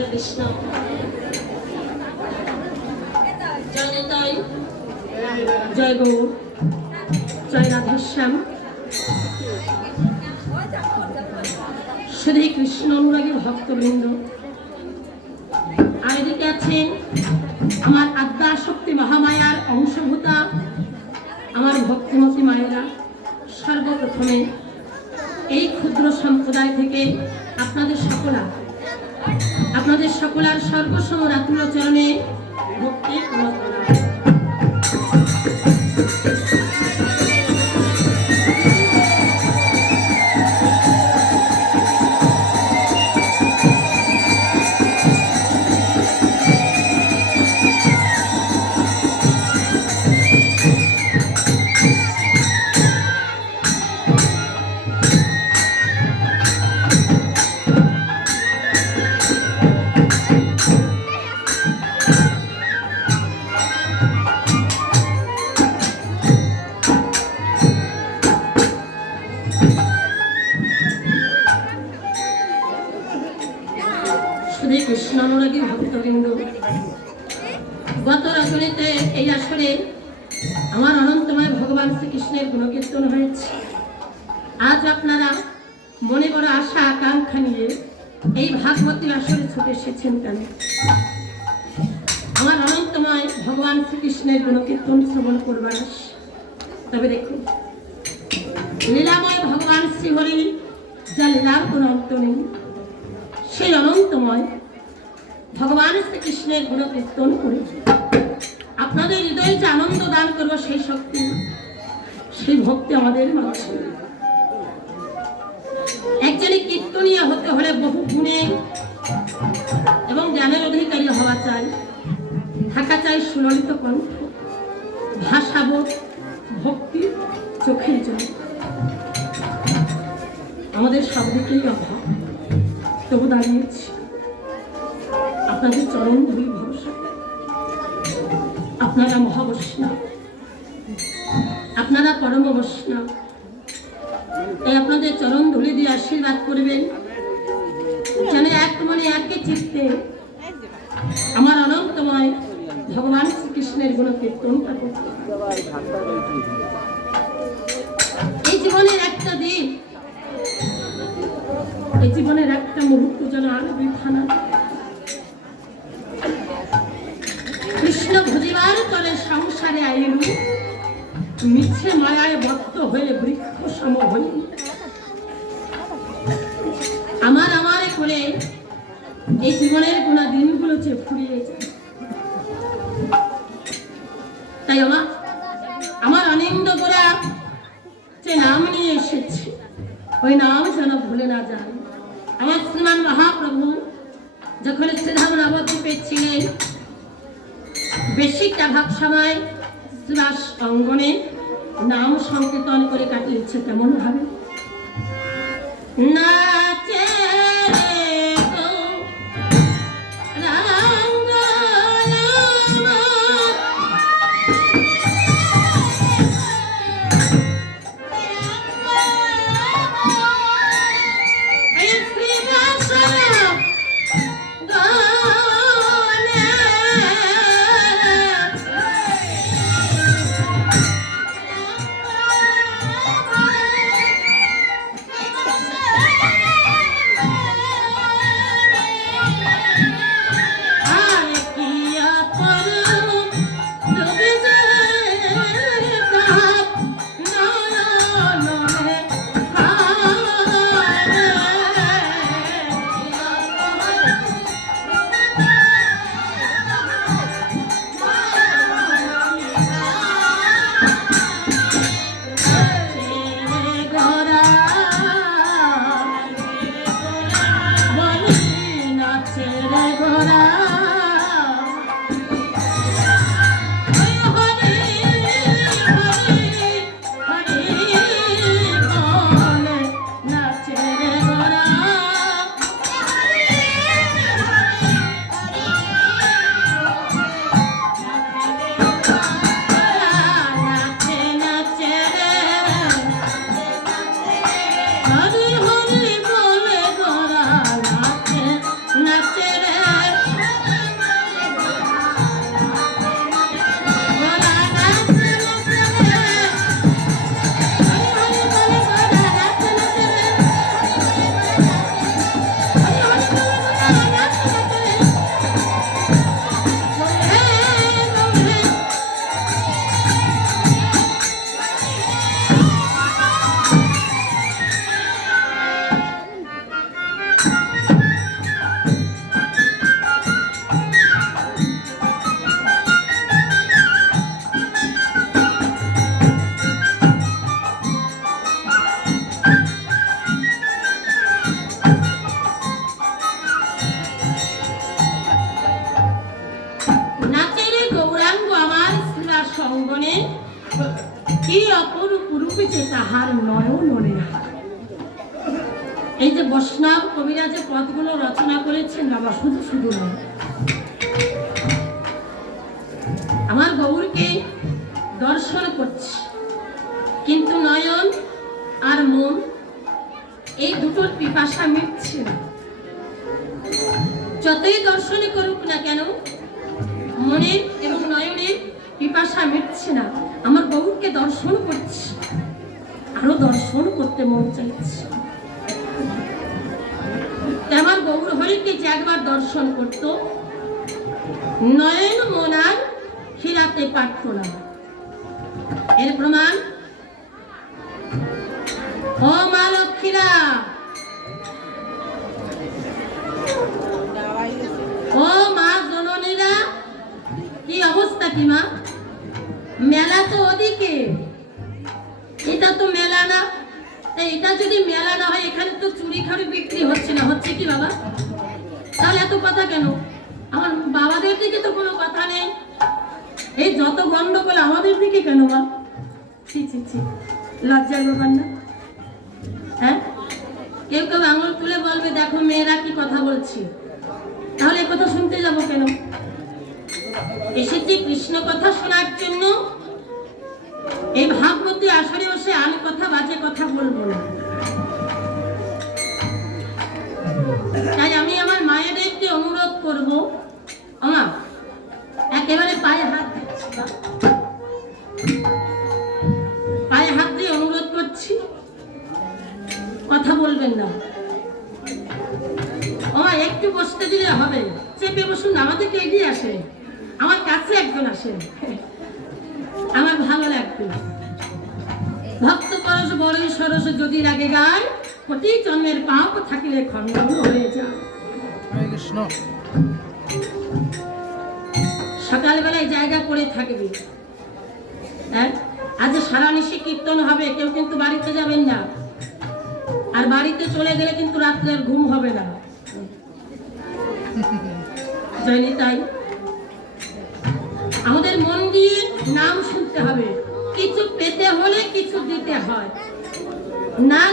হরে কৃষ্ণ। জয় নিতাই, জয় গৌর, জয় রাধেশ্যাম। শ্রী কৃষ্ণ অনুরাগী ভক্তবৃন্দ, আর এদিকে আছেন আমার আদ্যা শক্তি মহামায়ার অংশভূতা আমার ভক্তিমতী মায়েরা। সর্বপ্রথমে এই ক্ষুদ্র সম্প্রদায় থেকে আপনাদের সকলার সর্বসম রাতুল চরণে ভক্তি কৃষ্ণ অনুরাগী ভক্তবৃন্দ, গত রজনীতে এই আসরে আমার অনন্তময় ভগবান শ্রীকৃষ্ণের গুণকীর্তন হয়েছে। আজ আপনারা মনে বড় আশা আকাঙ্ক্ষা নিয়ে এই ভাগবতী আসরে ছুটে এসেছেন কেন? আমার অনন্তময় ভগবান শ্রীকৃষ্ণের গুণকীর্তন শ্রবণ করবার। তবে দেখুন, লীলাময় ভগবান শ্রীহরি, যা লীলার কোন অন্ত নেই, সেই অনন্তময় ভগবান শ্রীকৃষ্ণের গুণকীর্তন করে আপনাদের হৃদয়ে যে আনন্দ দান করবো, সেই শক্তি, সেই ভক্তি আমাদের মাঝে। একজনে কীর্তনীয় হতে হলে বহু গুণে এবং জ্ঞানের অধিকারী হওয়া চাই, থাকা চাই সুললিত কণ্ঠ, ভাষাবোধ, ভক্তি, চোখের জন্য। আমাদের সব দিকেই অভাব, তবু দাঁড়িয়েছি আপনাদের চরণ ধরি ভরসা। আপনারা মহাবৈষ্ণব, আপনারা পরম বৈষ্ণব, তাই আপনাদের চরণ ধুলি দিয়ে আশীর্বাদ করবেন যেন এক মনে একই চিত্তে আমার অনন্তময় ভগবান শ্রীকৃষ্ণের গুণ কীর্তনটা করতে। এই জীবনের একটা দিন, এই জীবনের একটা মুহূর্ত যেন আরো বৃথা না। কৃষ্ণ ভজিবার তলে সংসারে আইলু, মিছে মায়ায় বদ্ধ হয়ে বৃক্ষ সম হই। আমার করে এই জীবনের গোনা দিনগুলো যে ফুরিয়ে যায়। তাই আমার আনন্দ করা যে নাম নিয়ে এসেছে, ওই নাম যেন ভুলে না যায়। আমার শ্রীমান মহাপ্রভু যখন শ্রীধাম নবদ্বীপে ছিলেন, বেশিটা ভাগ সময় শ্রীবাস অঙ্গনে নাম সংকীর্তন করে কাটিয়েছে। কেমন ভাবে নাচে নাচে রে অঙ্গনে কি অপরূপ রূপে যে তাহার নয়ন। এই যে বৈষ্ণব কবিরা যে পদগুলো রচনা করেছেন বাবা, শুধু শুধু নয়, আমার গৌরকে দর্শন করছি, কিন্তু নয়ন আর মন এই দুটোর পিপাসা মিটছে না। যতই দর্শনে করুক না কেন, মনের এবং নয়নের পিপাসা মিটছে না। আমার গৌরকে দর্শন করছি, আরো দর্শন করতে মন চাইছে। আমার গৌর হরিকে যে একবার দর্শন করত, নয়ন মন আর ফিরাতে পারত না। এর প্রমাণ ও মা লক্ষ্মীরা, ও মা জননীরা, কি অবস্থা কি মা? মেলা তো ওদিকে, এটা তো মেলা না। এটা যদি মেলা না হয়, এখানে তো চুরি খাড়ি বিক্রি হচ্ছে না, হচ্ছে কি বাবা? তাহলে এত কথা কেন? আমার বাবাদের দিকে তো কোনো কথা নেই, এই যত গন্ডগোল আমাদের দিকে কেন মা? ছি ছি ছি, লজ্জার ব্যাপার না? হ্যাঁ, কেউ কেউ আঙুল তুলে বলবে দেখো মেয়েরা কি কথা বলছি, তাহলে এ কথা শুনতে যাবো কেন? এসেছি কৃষ্ণ কথা শোনার জন্য। এই ভাগবতী আসরে বসে আমি কথা বাজে কথা বলবো না। তাই আমি আমার মায়েদেরকে অনুরোধ করবো, আমা একেবারে পায়ে হাত দিচ্ছি, পায়ে হাত দিয়ে অনুরোধ করছি, কথা বলবেন না। আমা একটু বসতে দিলে হবে, চেপে বসুন, আমাদেরকে এগিয়ে আসে, আমার কাছে একজন আসেন, আমার ভালো লাগবে। ভক্ত পরশ বড়ই সরস যদি রাগে গায়, কোটি জন্মের পাপ থাকিলে খণ্ডন হয়ে যায়। সকালবেলায় জায়গা করে থাকবে, হ্যাঁ, আজ সারা নিশি কীর্তন হবে, কেউ কিন্তু বাড়িতে যাবেন না। আর বাড়িতে চলে গেলে কিন্তু রাত্রে আর ঘুম হবে না। জয়নি, তাই আমাদের মন দিয়ে নাম শুনতে হবে। কিছু পেতে হলে কিছু দিতে হয় না।